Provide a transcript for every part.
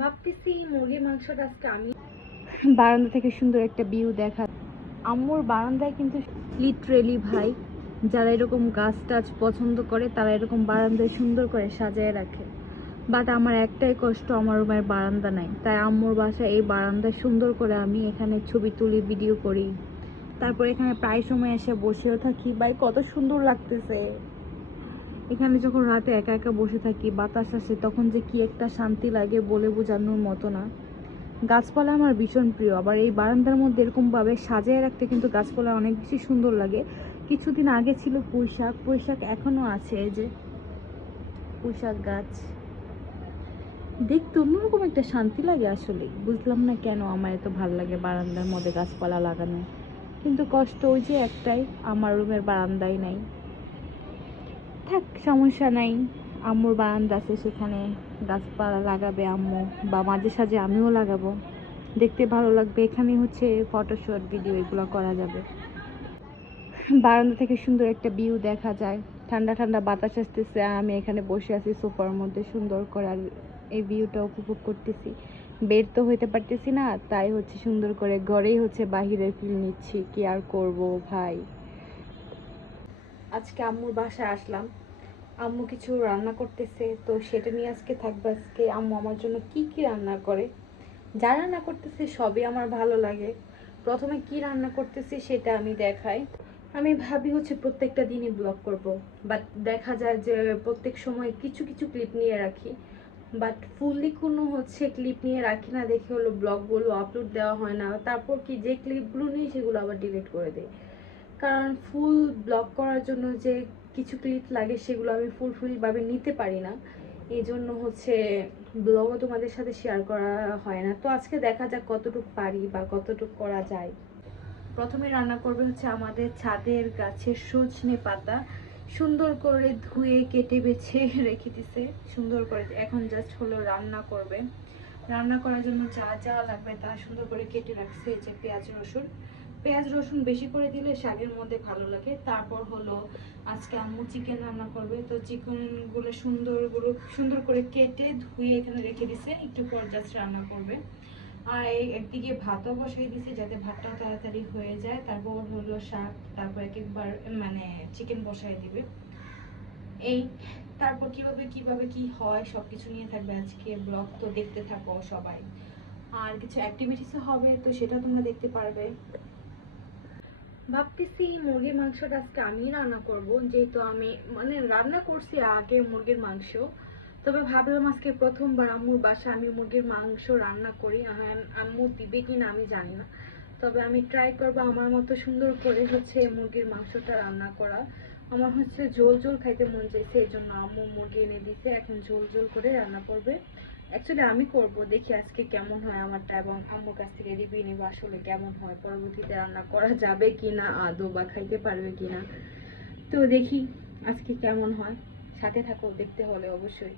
ভাবতেছি মুরগির মাংসটা আজকে আমি বারান্দা থেকে সুন্দর একটা ভিউ দেখা। আম্মুর বারান্দায় কিন্তু লিটারেলি ভাই, যারা এরকম গাছ টাছ পছন্দ করে তারা এরকম বারান্দায় সুন্দর করে সাজায় রাখে। বাট আমার একটাই কষ্ট, আমার রুমের বারান্দা নাই, তাই আম্মুর বাসায় এই বারান্দায় সুন্দর করে আমি এখানে ছবি তুলি, ভিডিও করি, তারপর এখানে প্রায় সময় এসে বসেও থাকি। ভাই কত সুন্দর লাগতেছে এখানে, যখন রাতে একা একা বসে থাকি, বাতাস আসে, তখন যে কি একটা শান্তি লাগে বলে বোঝানোর মতো না। গাছপালা আমার ভীষণ প্রিয়, আবার এই বারান্দার মধ্যে এরকমভাবে সাজিয়ে রাখতে কিন্তু গাছপালা অনেক বেশি সুন্দর লাগে। কিছুদিন আগে ছিল পুঁইশাক, পুঁইশাক এখনও আছে, এই যে পুঁইশাক গাছ দেখতে অন্যরকম একটা শান্তি লাগে। আসলে বুঝলাম না কেন আমার এত ভালো লাগে বারান্দার মধ্যে গাছপালা লাগানো, কিন্তু কষ্ট ওই যে একটাই, আমার রুমের বারান্দাই নাই। থাক, সমস্যা নাই, আম্মুর বারান্দা আছে, সেখানে গাছপালা লাগাবে আম্মু, বা মাঝে সাঝে আমিও লাগাবো, দেখতে ভালো লাগবে। এখানে হচ্ছে ফটোশুট, ভিডিও এগুলো করা যাবে। বারান্দা থেকে সুন্দর একটা ভিউ দেখা যায়, ঠান্ডা ঠান্ডা বাতাস আসতেছে, আর আমি এখানে বসে আছি সোফার মধ্যে সুন্দর করে, আর এই ভিউটা উপভোগ করতেছি। বের তো হইতে পারতেছি না, তাই হচ্ছে সুন্দর করে ঘরেই হচ্ছে বাহিরের ফিল নিচ্ছি, কি আর করব ভাই। আজকে আম্মুর বাসায় আসলাম, আম্মু কিছু রান্না করতেছে, তো সেটা নিয়ে আজকে থাকবে। আজকে আম্মু আমার জন্য কি কি রান্না করে, যা রান্না করতেছে সবই আমার ভালো লাগে। প্রথমে কি রান্না করতেছি সেটা আমি দেখাই। আমি ভাবি হচ্ছে প্রত্যেকটা দিনই ব্লগ করব, বাট দেখা যায় যে প্রত্যেক সময় কিছু কিছু ক্লিপ নিয়ে রাখি, বাট ফুললি কোনো হচ্ছে ক্লিপ নিয়ে রাখি না, দেখে হলো ব্লগগুলো আপলোড দেওয়া হয় না। তারপর কি যে ক্লিপগুলো নিই সেগুলো আবার ডিলিট করে দিই, কারণ ফুল ব্লগ করার জন্য যে কিছু ক্লিপ লাগে সেগুলো আমি ফুলফিলভাবে নিতে পারি না, এই জন্য হচ্ছে ব্লগও তোমাদের সাথে শেয়ার করা হয় না। তো আজকে দেখা যাক কতটুকু পারি বা কতটুকু করা যায়। প্রথমে রান্না করবে হচ্ছে আমাদের ছাদের গাছের সজনে পাতা, সুন্দর করে ধুয়ে কেটে বেছে রেখে দিছে সুন্দর করে, এখন জাস্ট হলো রান্না করবে। রান্না করার জন্য যা যা লাগবে তা সুন্দর করে কেটে রাখছে, এই যে পেঁয়াজ রসুন, পেঁয়াজ রসুন বেশি করে দিলে শাকের মধ্যে ভালো লাগে। তারপর হলো আজকে আম্মু চিকেন রান্না করবে, তো চিকেনগুলো সুন্দর করে কেটে ধুয়ে এখানে রেখে দিছে, একটু পর জাস্ট রান্না করবে। আর একদিকে ভাতও বসিয়ে দিছি যাতে ভাতটাও তাড়াতাড়ি হয়ে যায়, তারপর হলো শাক, তারপর একবার মানে চিকেন বসাই দিবে। এই তারপর কিভাবে কিভাবে কি হয় সবকিছু নিয়ে থাকবে আজকে ব্লগ, তো দেখতে থাকো সবাই। আর কিছু অ্যাক্টিভিটিসও হবে, তো সেটা তোমরা দেখতে পারবে। ভাবতেছি মুরগির মাংসটা আজকে আমি রান্না করব, যেহেতু আমি মানে রান্না করছি আগে মুরগির মাংস, তবে ভাবলাম আজকে প্রথমবার আম্মুর বাসায় আমি মুরগির মাংস রান্না করি। আম্মু দিবে কিনা আমি জানি না, তবে আমি ট্রাই করবো আমার মতো সুন্দর করে হচ্ছে মুরগির মাংসটা রান্না করা। আমার হচ্ছে ঝোল ঝোল খাইতে মন চাইছে, এই জন্য আম্মু মুরগি এনে দিছে, এখন ঝোল ঝোল করে রান্না করবে। অ্যাকচুয়ালি আমি করব, দেখি আজকে কেমন হয় আমারটা, এবং আম্মুর কাছ থেকে রিভিউ নেবো আসলে কেমন হয়, পরবর্তীতে রান্না করা যাবে কিনা আদৌ বা খাইতে পারবে কিনা। তো দেখি আজকে কেমন হয়, সাথে থাকো দেখতে হলে অবশ্যই।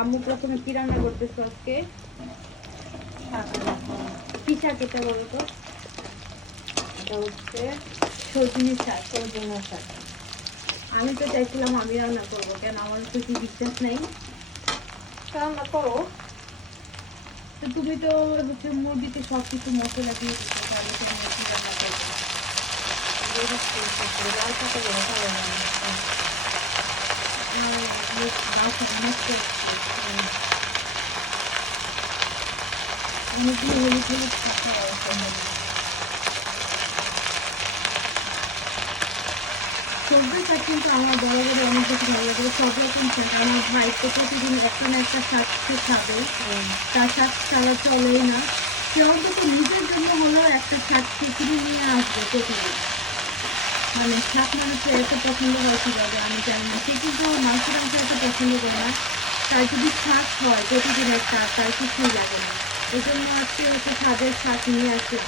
আম্মু প্রথমে কি রান্না করতেছো আজকে? কি শাক এটা বলো তো? এটা হচ্ছে সজনে শাক। সজনা শাক। আমি তো চাইছিলাম আমি রান্না করবো, কেন আমার তো কি বিশ্বাস নাই। রান্না করো। তো তুমি তো হচ্ছে মুরগিতে সব কিছু মশলা দিয়ে দিচ্ছ, তাহলে তো আমি কি রান্না করবো? লাল শাকে বলে ভালো লাগে। অনেকগুলো হলুদ হলুদ পাতা আছে। সবজি শাক কিন্তু আমার বরাবরই অনেক বেশি ভালো লাগে, সব রকম শাক। আমার ভাই তো প্রতিদিন একটা না একটা শাক সে খাবে, তার শাক ছাড়া চলেই না। সে অন্তত নিজের জন্য হলেও একটা শাক কিনে নিয়ে আসবে প্রতিদিন। মানে শাক মানুষের এত পছন্দ হয় কিভাবে আমি জানি না, সে কিন্তু মাংস টাংস এত পছন্দ করে না, তার যদি শাক হয় প্রতিদিন একটা তার কিছুই লাগে না। এই জন্য আজকে হচ্ছে ছাদের শাক নিয়ে আসে।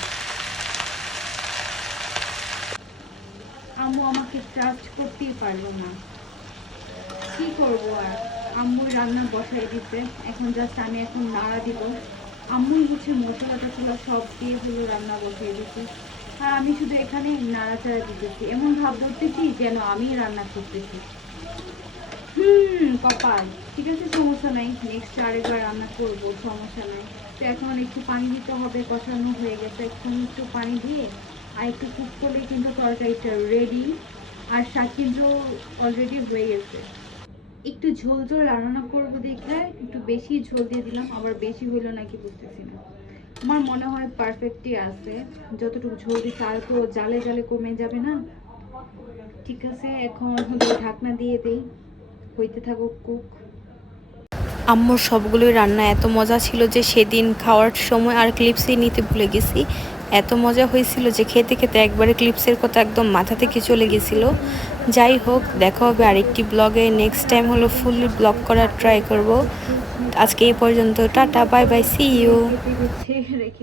আম্মু আমাকে ট্রাস্ট করতেই পারলো না, কি করবো আর। আম্মুই রান্না বসাই দিতে, এখন জাস্ট আমি এখন নাড়া দিব। আম্মুই হচ্ছে মশলা টশলা সব দিয়ে হলো রান্না বসিয়ে দিচ্ছে, আর আমি শুধু এখানে নাড়াচাড়া দিতেছি, এমন ভাব ধরতেছি যেন আমি রান্না করতেছি। কপাল। ঠিক আছে, সমস্যা নাই, নেক্সট আরেকবার রান্না করবো, সমস্যা নাই। তো এখন একটু পানি দিতে হবে, কষানো হয়ে গেছে, এখন একটু পানি দিয়ে আর একটু কুক করলে কিন্তু তরকারিটা রেডি। আর শাক কিন্তু অলরেডি হয়ে গেছে। একটু ঝোল ঝোল রান্না করবো দেখে একটু বেশি ঝোল দিয়ে দিলাম, আবার বেশি হইলো নাকি বুঝতেছি না। আমার মনে হয় পারফেক্টই আছে, যতটুকু ঝোল দিচ্ছে আর তো জালে জালে কমে যাবে না। ঠিক আছে, এখন হলো ঢাকনা দিয়ে দেই, হইতে থাকুক কুক। আম্মুর সবগুলোই রান্না এত মজা ছিল যে সেদিন খাওয়ার সময় আর ক্লিপসই নিতে ভুলে গেছি। এত মজা হয়েছিল যে খেতে খেতে একবারে ক্লিপসের কথা একদম মাথা থেকে চলে গেছিল। যাই হোক, দেখা হবে আরেকটি ব্লগে। নেক্সট টাইম হলো ফুললি ব্লগ করার ট্রাই করব। আজকে এই পর্যন্ত, tata, bye bye, see you. কেটে রেখে দিচ্ছি।